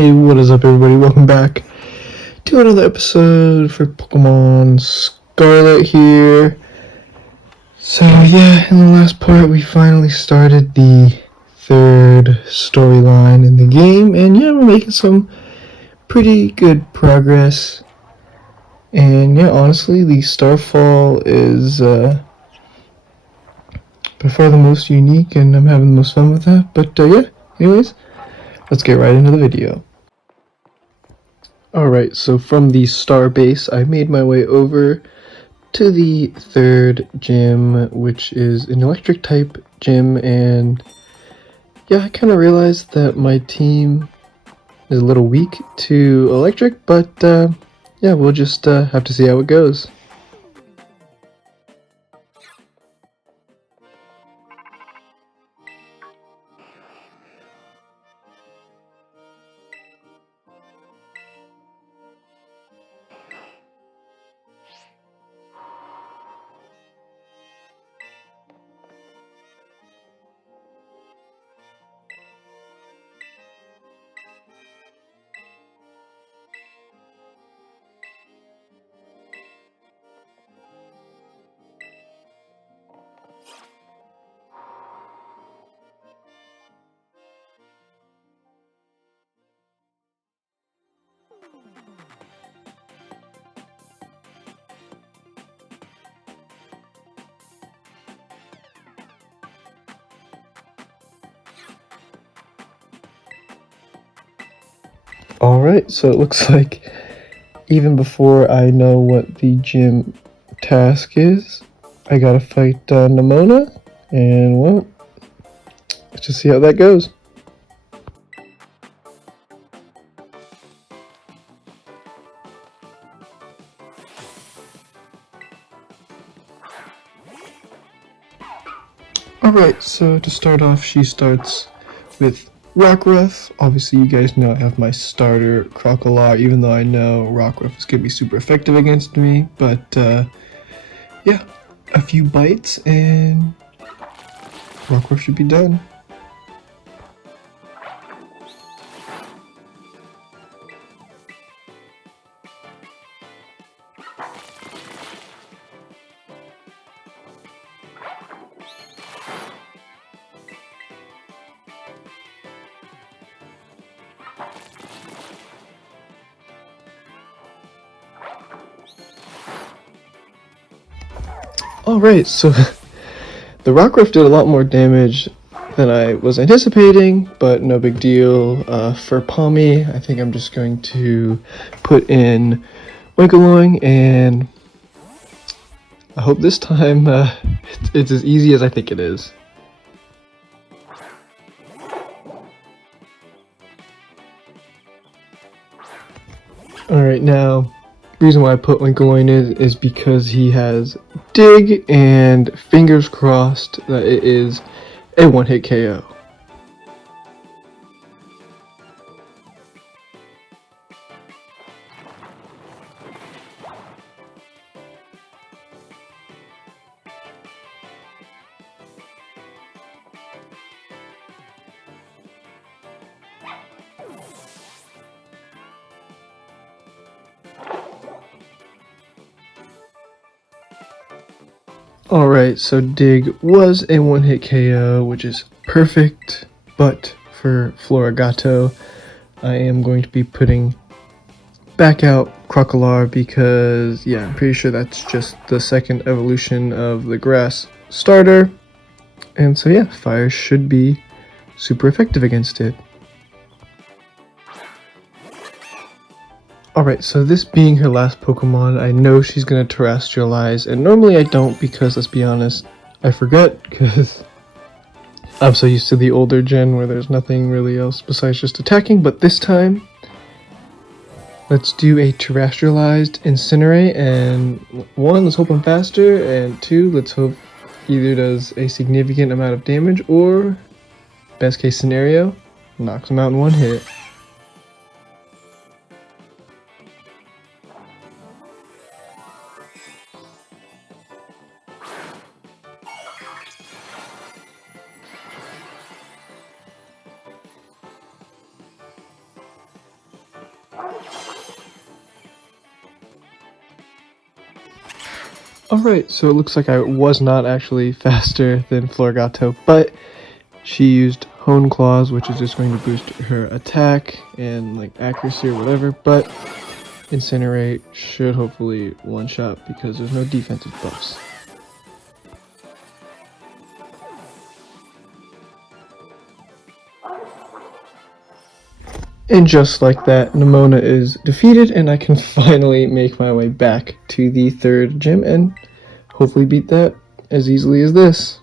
Hey, what is up, everybody? Welcome back to another episode for Pokémon Scarlet here. So, yeah, in the last part, we finally started the third storyline in the game, and yeah, we're making some pretty good progress. And yeah, honestly, the Starfall is by far the most unique, and I'm having the most fun with that. But yeah, anyways, let's get right into the video. Alright, so from the star base, I made my way over to the third gym, which is an electric type gym, and yeah, I kind of realized that my team is a little weak to electric, but yeah, we'll just have to see how it goes. Alright, so it looks like even before I know what the gym task is, I gotta fight Nimona, and well, let's just see how that goes. Alright, so to start off, she starts with Rockruff. Obviously, you guys know I have my starter, Crocodile, even though I know Rockruff is going to be super effective against me. But, yeah, a few bites and Rockruff should be done. Alright, so the Rockruff did a lot more damage than I was anticipating, but no big deal. For Palmy, I think I'm just going to put in Winkaloing, and I hope this time it's as easy as I think it is. Alright, now, the reason why I put Winkaloin is because he has Dig, and fingers crossed that it is a one-hit KO. Alright, so Dig was a one-hit KO, which is perfect, but for Florigato, I am going to be putting back out Crocodile because, yeah, I'm pretty sure that's just the second evolution of the grass starter, and so yeah, fire should be super effective against it. Alright, so this being her last Pokemon, I know she's gonna terrestrialize, and normally I don't because, let's be honest, I forget because I'm so used to the older gen where there's nothing really else besides just attacking, but this time, let's do a terrestrialized Incinerate, and one, let's hope I'm faster, and two, let's hope either does a significant amount of damage or, best case scenario, knocks him out in one hit. Alright, so it looks like I was not actually faster than Florgato, but she used Hone Claws, which is just going to boost her attack and like accuracy or whatever, but Incinerate should hopefully one-shot because there's no defensive buffs. And just like that, Nemona is defeated, and I can finally make my way back to the third gym and hopefully beat that as easily as this.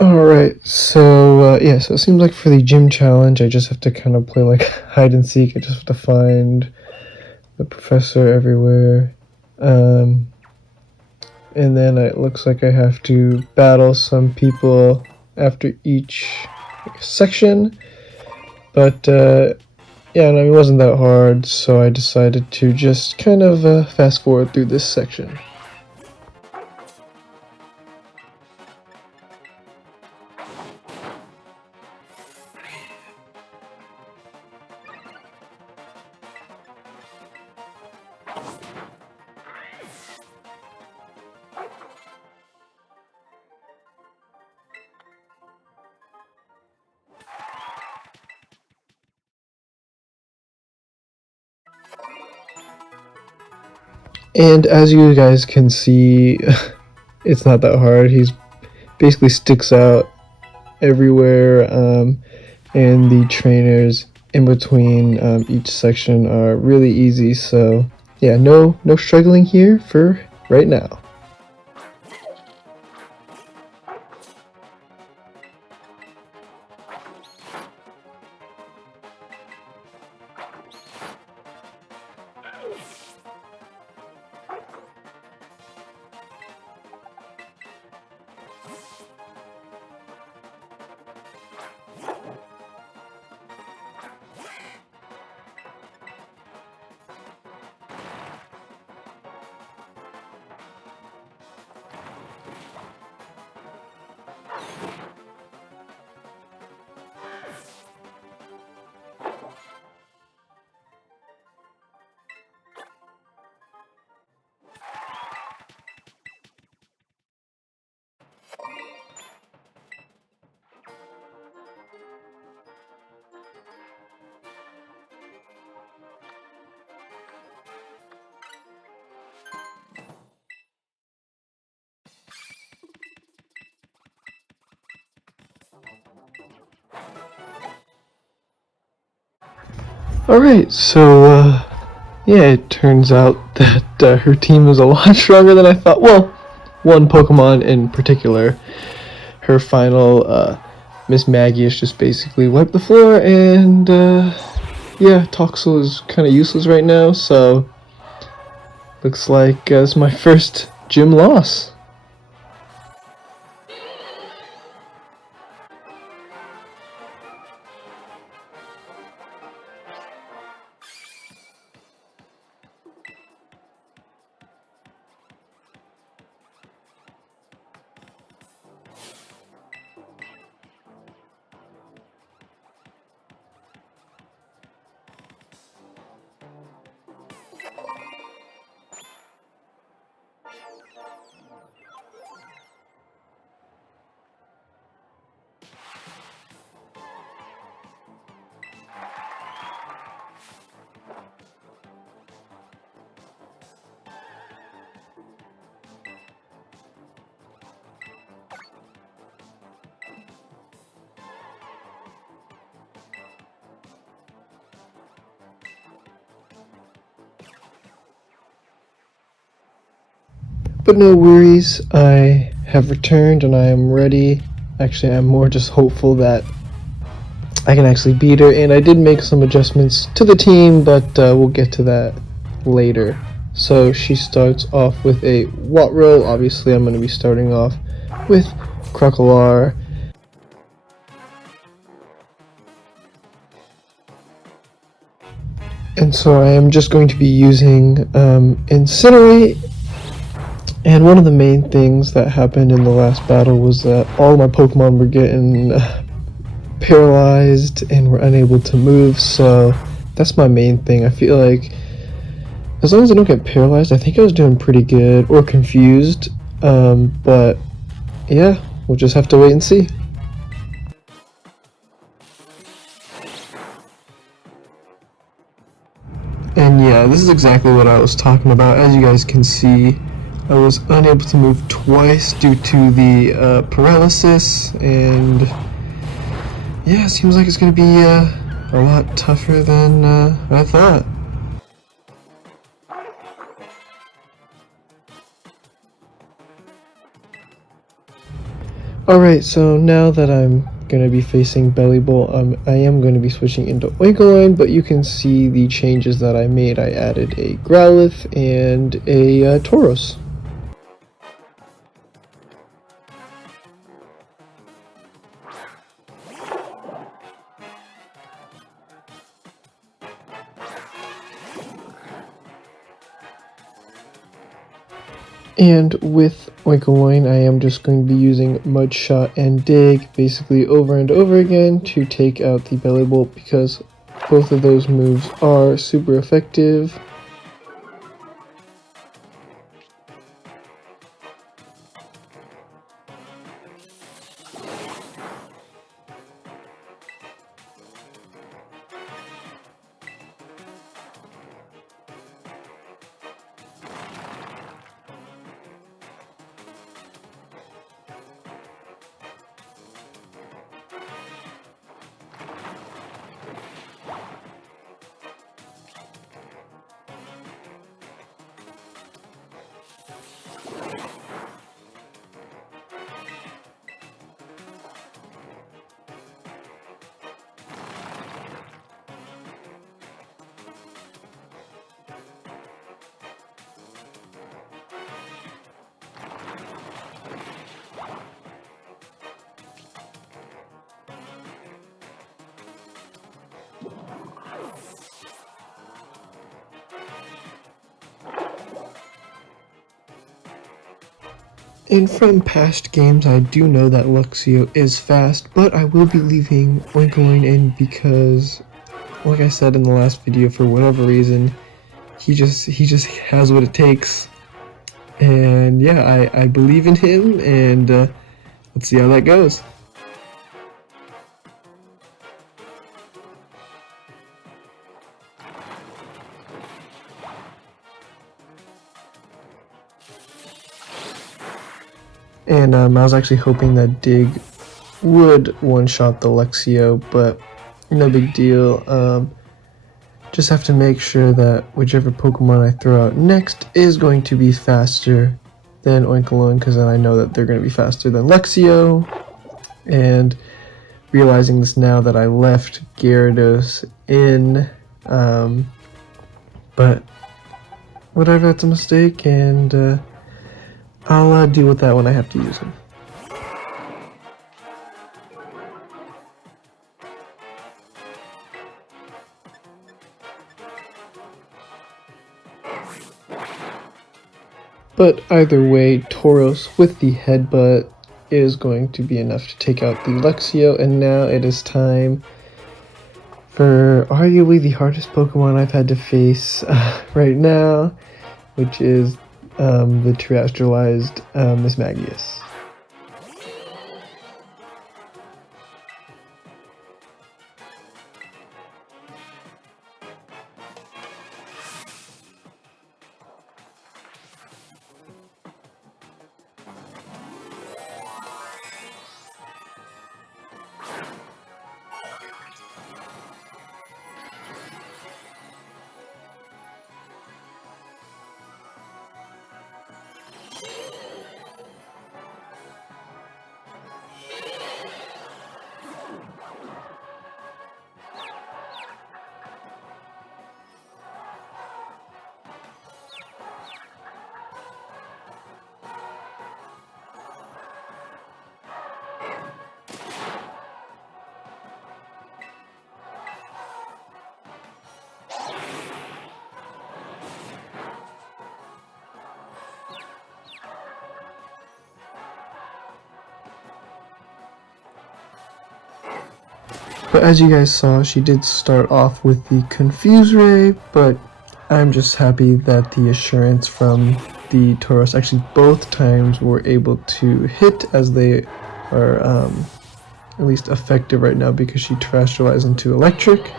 Alright, so yeah, so it seems like for the gym challenge, I just have to kind of play like hide and seek. I just have to find the professor everywhere. And then it looks like I have to battle some people after each section. But yeah, I mean, it wasn't that hard, so I decided to just kind of fast forward through this section. And as you guys can see, it's not that hard. He's basically sticks out everywhere, and the trainers in between each section are really easy. So yeah, no struggling here for right now. Alright, so yeah, it turns out that her team is a lot stronger than I thought. Well, one Pokemon in particular. Her final, Miss Maggie is just basically wipe the floor, and yeah, Toxel is kind of useless right now, so looks like it's my first gym loss. But no worries, I have returned and I am ready. Actually, I'm more just hopeful that I can actually beat her, and I did make some adjustments to the team, but we'll get to that later. So she starts off with a Wattrel. Obviously, I'm going to be starting off with Crocolar. And so I am just going to be using Incinerate. And one of the main things that happened in the last battle was that all my Pokemon were getting paralyzed and were unable to move, so that's my main thing. I feel like as long as I don't get paralyzed, I think I was doing pretty good, or confused, but yeah, we'll just have to wait and see. And yeah, this is exactly what I was talking about. As you guys can see, I was unable to move twice due to the paralysis, and yeah, it seems like it's going to be a lot tougher than I thought. Alright, so now that I'm going to be facing Bellibolt, I am going to be switching into Oinkologne, but you can see the changes that I made. I added a Growlithe and a Tauros. And with Oinkologne, I am just going to be using Mud Shot and Dig basically over and over again to take out the Bellibolt, because both of those moves are super effective. And from past games, I do know that Luxio is fast, but I will be leaving Oinkologne in because, like I said in the last video, for whatever reason, he just has what it takes. And yeah, I believe in him, and let's see how that goes. And I was actually hoping that Dig would one-shot the Luxio, but no big deal. Just have to make sure that whichever Pokemon I throw out next is going to be faster than Oinkologne, because then I know that they're going to be faster than Lexio. And realizing this now that I left Gyarados in, but whatever, that's a mistake, and I'll deal with that when I have to use him. But either way, Tauros with the headbutt is going to be enough to take out the Lexio, and now it is time for arguably the hardest Pokemon I've had to face right now, which is the terrestrialized Mismagius. But as you guys saw, she did start off with the Confuse Ray, but I'm just happy that the Assurance from the Tauros actually both times were able to hit, as they are at least effective right now because she terrestrialized into Electric.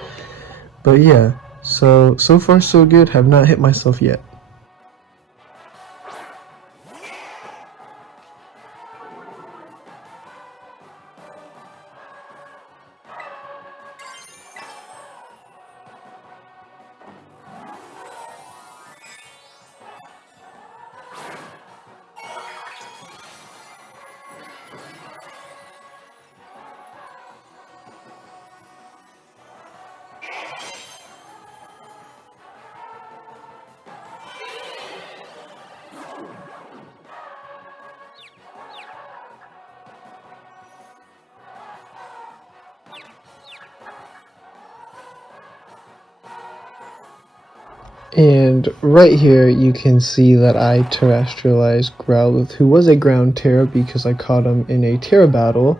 But yeah, so far so good, have not hit myself yet. And right here you can see that I terrestrialized Growlithe, who was a ground Terra because I caught him in a Terra battle,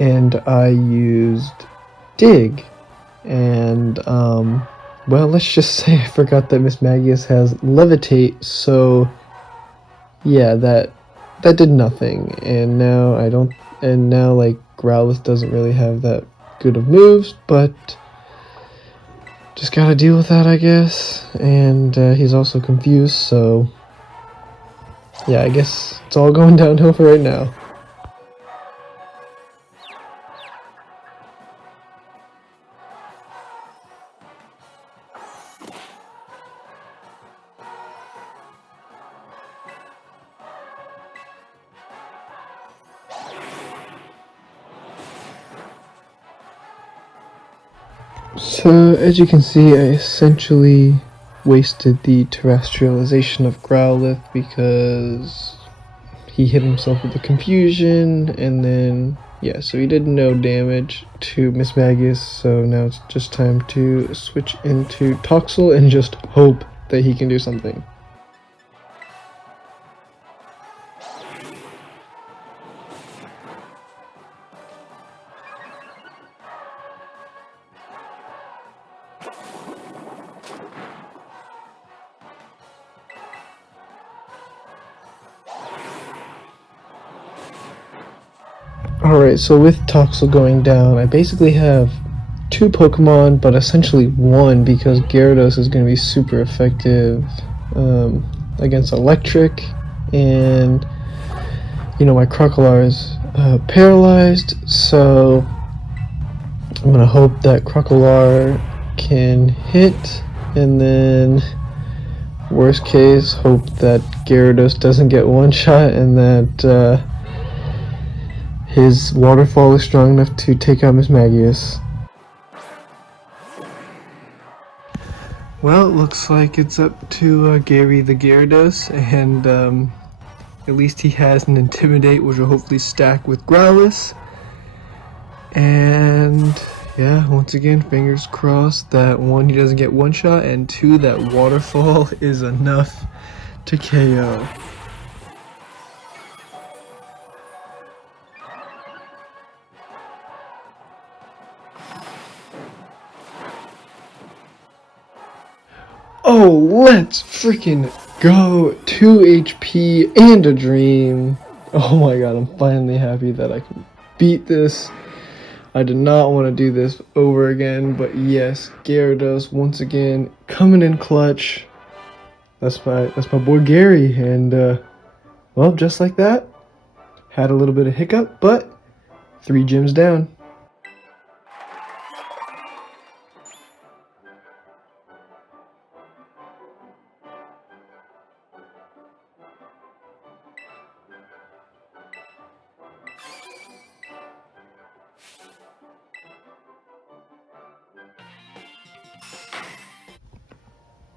and I used Dig. And well, let's just say I forgot that Mismagius has Levitate, so yeah, that did nothing. And now like Growlithe doesn't really have that good of moves, but just gotta deal with that, I guess. And he's also confused, so yeah, I guess it's all going downhill for right now. So, as you can see, I essentially wasted the terrestrialization of Growlithe because he hit himself with the confusion, and then, yeah, so he did no damage to Mismagius, so now it's just time to switch into Toxel and just hope that he can do something. Alright, so with Toxel going down, I basically have two Pokemon, but essentially one, because Gyarados is going to be super effective against Electric, and you know, my Crocodile is paralyzed, so I'm going to hope that Crocodile can hit, and then worst case, hope that Gyarados doesn't get one shot and that his waterfall is strong enough to take out Miss Magius. Well, it looks like it's up to Gary the Gyarados, and at least he has an Intimidate, which will hopefully stack with Growlithe. And yeah, once again, fingers crossed that 1, he doesn't get one shot, and 2, that waterfall is enough to KO. Oh, let's freaking go! 2 HP and a dream. Oh my god, I'm finally happy that I can beat this. I did not want to do this over again, but yes, Gyarados once again coming in clutch. That's my boy Gary, and well, just like that, had a little bit of hiccup, but 3 gyms down.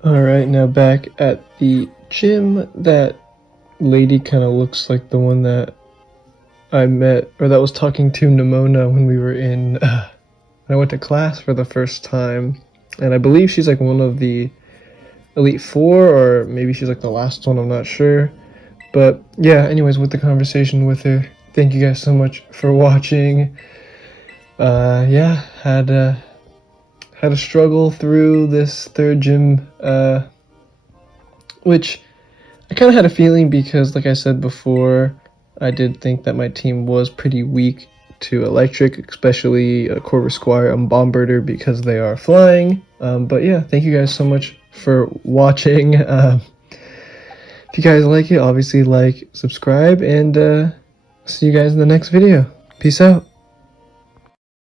Alright, now back at the gym. That lady kind of looks like the one that I met, or that was talking to Nimona when we were in, when I went to class for the first time. And I believe she's like one of the Elite Four, or maybe she's like the last one, I'm not sure. But yeah, anyways, with the conversation with her, thank you guys so much for watching. Yeah, had a struggle through this 3rd gym, which I kind of had a feeling, because like I said before, I did think that my team was pretty weak to electric, especially Corvisquire and Bombirdier, because they are flying. But yeah, thank you guys so much for watching. If you guys like it, obviously like, subscribe, and see you guys in the next video. Peace out.